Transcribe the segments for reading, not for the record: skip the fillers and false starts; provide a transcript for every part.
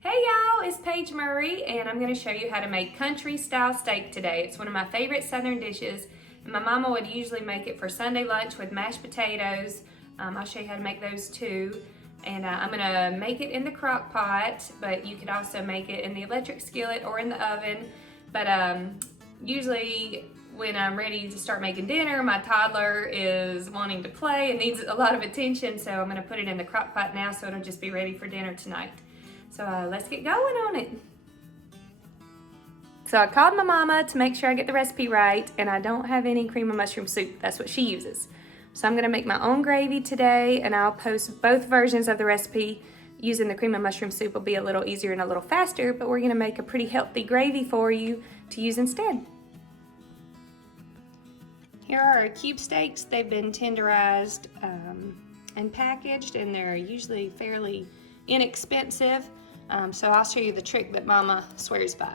Hey y'all, it's Paige Murray and I'm going to show you how to make country style steak today. It's one of my favorite southern dishes and my mama would usually make it for Sunday lunch with mashed potatoes. I'll show you how to make those too. And I'm going to make it in the crock pot, but you could also make it in the electric skillet or in the oven. But usually when I'm ready to start making dinner, my toddler is wanting to play and needs a lot of attention, so I'm going to put it in the crock pot now so it'll just be ready for dinner tonight. So let's get going on it. So I called my mama to make sure I get the recipe right, and I don't have any cream of mushroom soup. That's what she uses. So I'm gonna make my own gravy today, and I'll post both versions of the recipe. Using the cream of mushroom soup will be a little easier and a little faster, but we're gonna make a pretty healthy gravy for you to use instead. Here are our cube steaks. They've been tenderized and packaged, and they're usually fairly inexpensive. So I'll show you the trick that Mama swears by.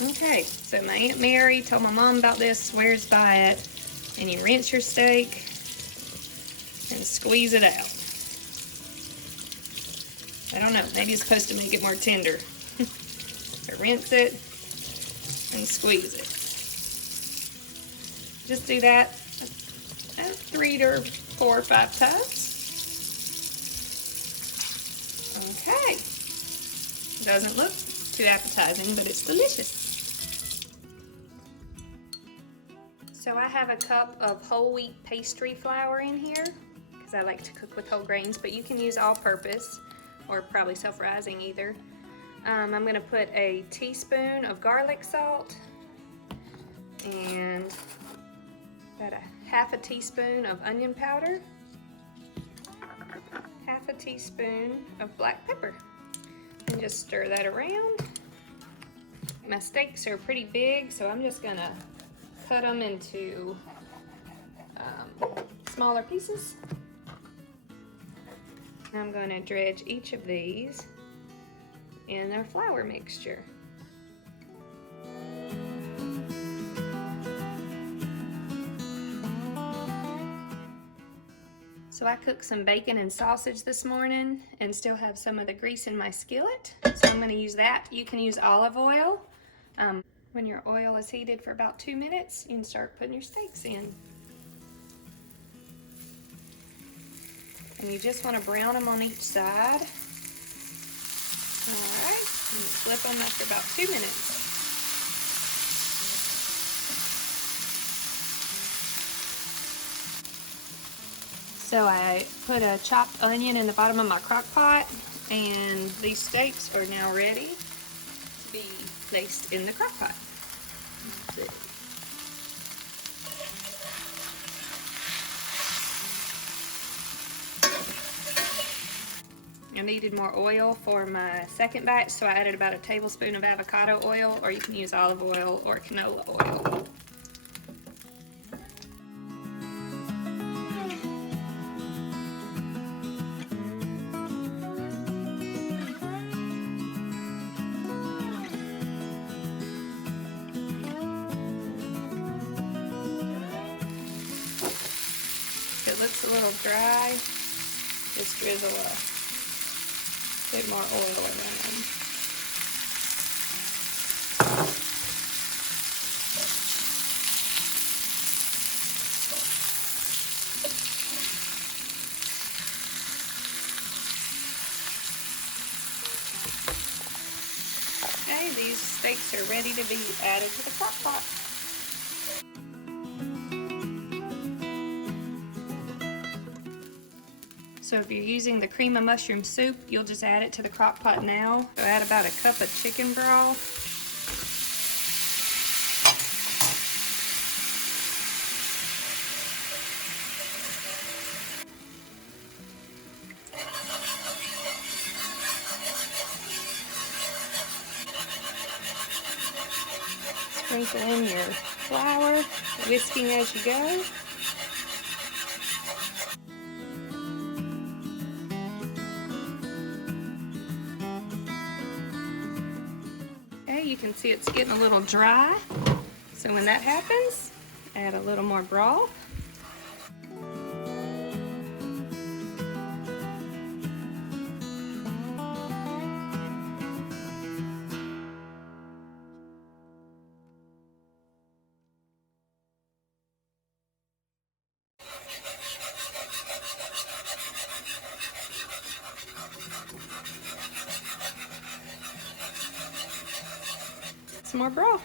Okay, so my Aunt Mary told my mom about this, swears by it. And you rinse your steak and squeeze it out. I don't know, maybe it's supposed to make it more tender. But rinse it and squeeze it. Just do that 3 to 4 or 5 times. Okay, doesn't look too appetizing, but it's delicious. So I have a cup of whole wheat pastry flour in here because I like to cook with whole grains, but you can use all-purpose or probably self-rising either. I'm going to put a teaspoon of garlic salt and about half a teaspoon of onion powder, half a teaspoon of black pepper, and just stir that around. My steaks are pretty big, so I'm just gonna cut them into smaller pieces. I'm going to dredge each of these in their flour mixture. So I cooked some bacon and sausage this morning and still have some of the grease in my skillet. So I'm going to use that. You can use olive oil. When your oil is heated for about 2 minutes, you can start putting your steaks in. And you just want to brown them on each side. Alright, and flip them after about 2 minutes. So I put a chopped onion in the bottom of my crock pot, and these steaks are now ready to be placed in the crock pot. I needed more oil for my second batch, so I added about a tablespoon of avocado oil, or you can use olive oil or canola oil. If it looks a little dry, just drizzle a bit more oil around. Okay, these steaks are ready to be added to the crock pot. So if you're using the cream of mushroom soup, you'll just add it to the crock pot now. So add about a cup of chicken broth. Sprinkle in your flour, whisking as you go. You can see it's getting a little dry. So when that happens, add a little more broth. Some more broth.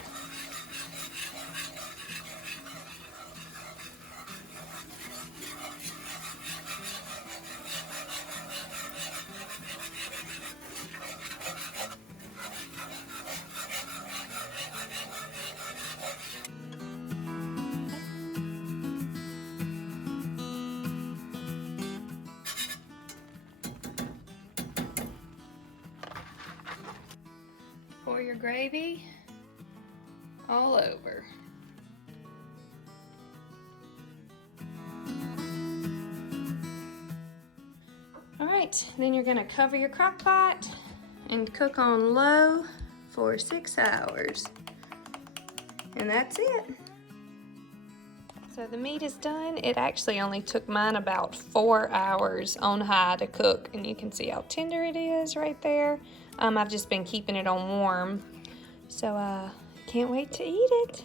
Pour your gravy all over. All right, then you're gonna cover your crock pot and cook on low for 6 hours. And that's it. So the meat is done. It actually only took mine about 4 hours on high to cook, and you can see how tender it is right there. I've just been keeping it on warm. So can't wait to eat it.